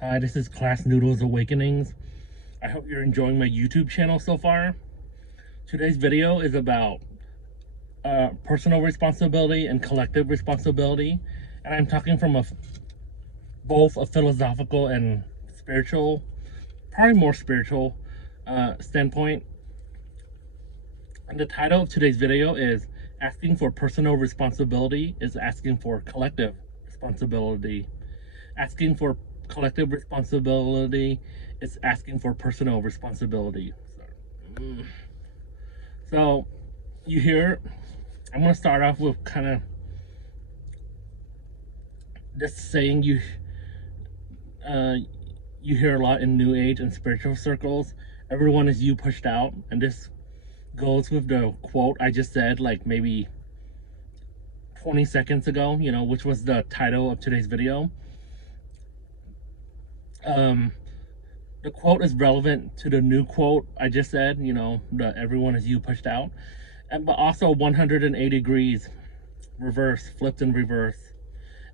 Hi, this is Class Noodles Awakenings. I hope you're enjoying my YouTube channel so far. Today's video is about personal responsibility and collective responsibility. And I'm talking from both a philosophical and spiritual, probably more spiritual standpoint. And the title of today's video is Asking for Personal Responsibility is Asking for Collective Responsibility. Asking for collective responsibility is asking for personal responsibility. So you hear, I'm going to start off with kind of this saying you hear a lot in New Age and spiritual circles. Everyone is you pushed out, and this goes with the quote I just said like maybe 20 seconds ago, which was the title of today's video. The quote is relevant to the new quote I just said, the everyone is you pushed out, but also 180 degrees reverse, flipped in reverse,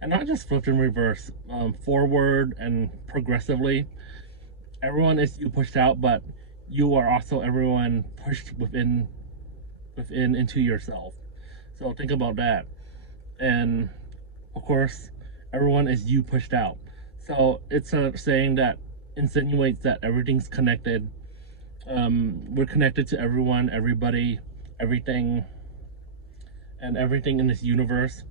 and not just flipped in reverse, forward and progressively. Everyone is you pushed out, but you are also everyone pushed within into yourself. So think about that. And of course, everyone is you pushed out. So it's a saying that insinuates that everything's connected. We're connected to everyone, everybody, everything, and everything in this universe.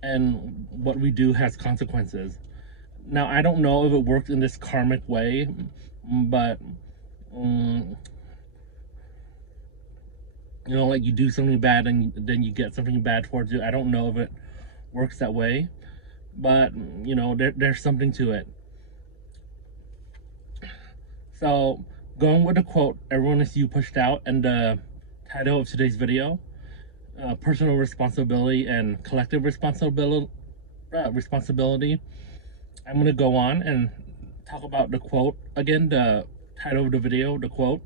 And what we do has consequences. Now, I don't know if it works in this karmic way, but like you do something bad and then you get something bad towards you. I don't know if it works that way, but there's something to it. So going with the quote, everyone is you pushed out, and the title of today's video, personal responsibility and collective responsibility. I'm going to go on and talk about the quote again. The title of the video, the quote,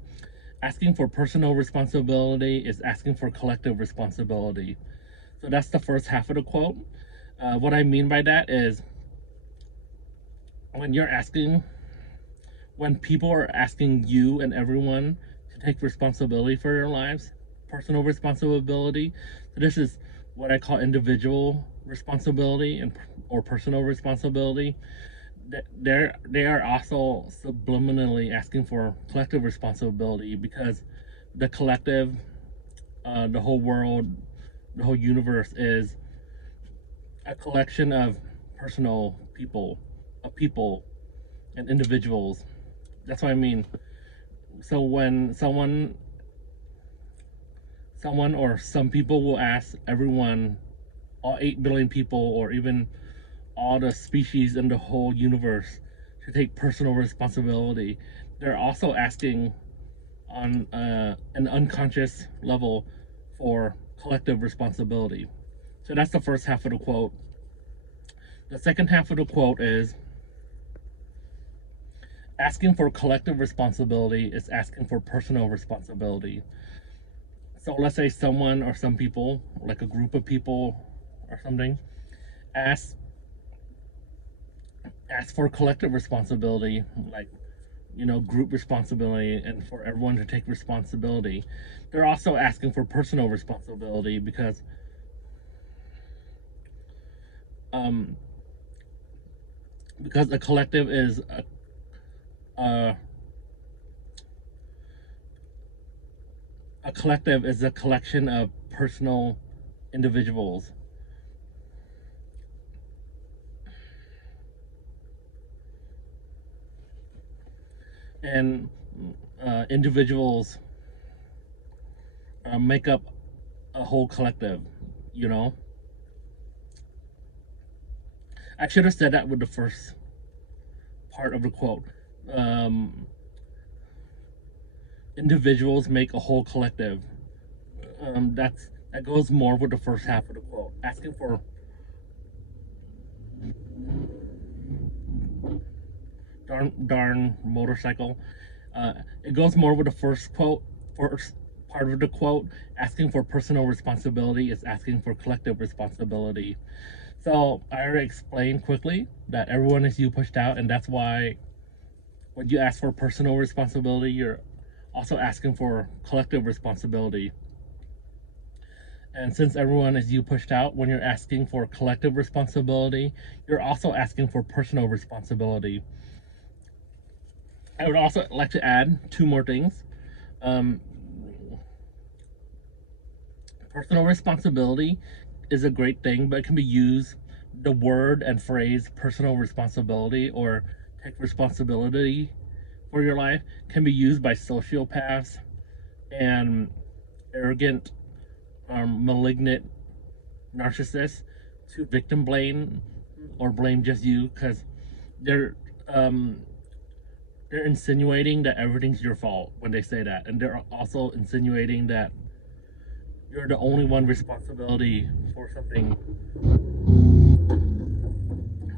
asking for personal responsibility is asking for collective responsibility. So that's the first half of the quote. What I mean by that is when people are asking you and everyone to take responsibility for their lives, personal responsibility. So this is what I call individual responsibility or personal responsibility. They are also subliminally asking for collective responsibility, because the collective, the whole world, the whole universe is a collection of personal people, and individuals. That's what I mean. So when someone or some people will ask everyone, all 8 billion people, or even all the species in the whole universe, to take personal responsibility, they're also asking on an unconscious level for collective responsibility. So that's the first half of the quote. The second half of the quote is asking for collective responsibility is asking for personal responsibility. So let's say someone or some people, like a group of people or something, ask for collective responsibility, like group responsibility, and for everyone to take responsibility. They're also asking for personal responsibility, because a collective is a collective is a collection of personal individuals. And individuals make up a whole collective, I should have said that with the first part of the quote. Individuals make a whole collective. That goes more with the first half of the quote. Asking for darn motorcycle. It goes more with the first part part of the quote, asking for personal responsibility is asking for collective responsibility. So I already explained quickly that everyone is you pushed out, and that's why when you ask for personal responsibility, you're also asking for collective responsibility. And since everyone is you pushed out, when you're asking for collective responsibility, you're also asking for personal responsibility. I would also like to add two more things. Um, Personal responsibility is a great thing, but it can be used, the word and phrase personal responsibility or take responsibility for your life can be used by sociopaths and arrogant, malignant narcissists to victim blame or blame just you, because they're um, they're insinuating that everything's your fault when they say that, and they're also insinuating that you're the only one responsibility for something.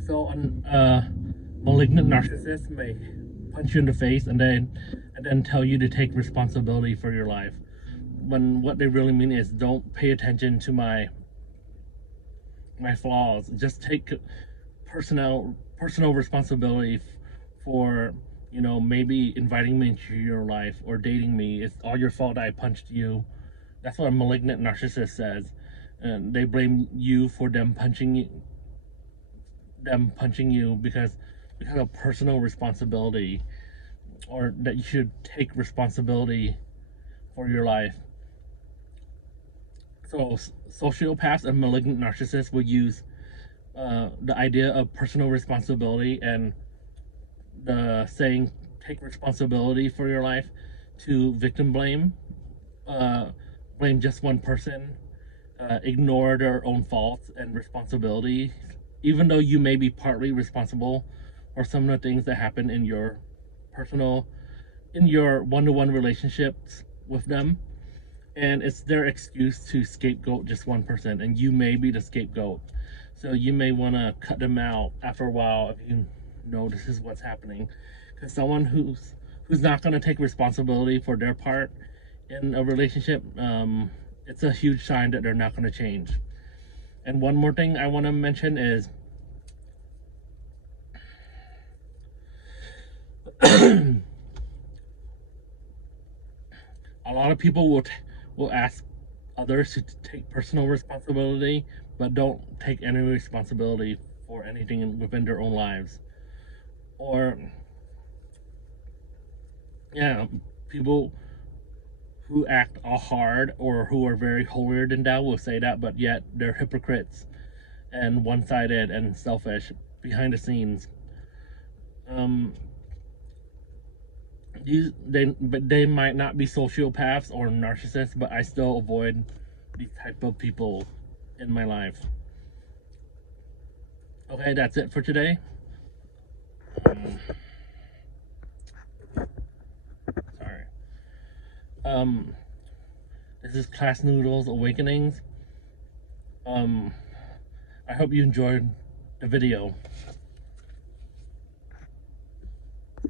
So malignant narcissists may punch you in the face and then tell you to take responsibility for your life, when what they really mean is don't pay attention to my flaws. Just take personal responsibility for, maybe inviting me into your life or dating me. It's all your fault that I punched you. That's what a malignant narcissist says, and they blame you for them punching you because of personal responsibility, or that you should take responsibility for your life. So sociopaths and malignant narcissists will use the idea of personal responsibility and the saying take responsibility for your life to victim blame, blame just one person, ignore their own faults and responsibilities, even though you may be partly responsible for some of the things that happen in your one-to-one relationships with them. And it's their excuse to scapegoat just one person, and you may be the scapegoat. So you may want to cut them out after a while if you know this is what's happening. Because someone who's not going to take responsibility for their part in a relationship, it's a huge sign that they're not going to change. And one more thing I want to mention is a lot of people will ask others to take personal responsibility, but don't take any responsibility for anything within their own lives. Or, yeah, people who act all hard or who are very holier than thou will say that, but yet they're hypocrites and one-sided and selfish behind the scenes. They might not be sociopaths or narcissists, but I still avoid these type of people in my life. Okay, that's it for today. Sorry. This is Class Noodles Awakenings. I hope you enjoyed the video.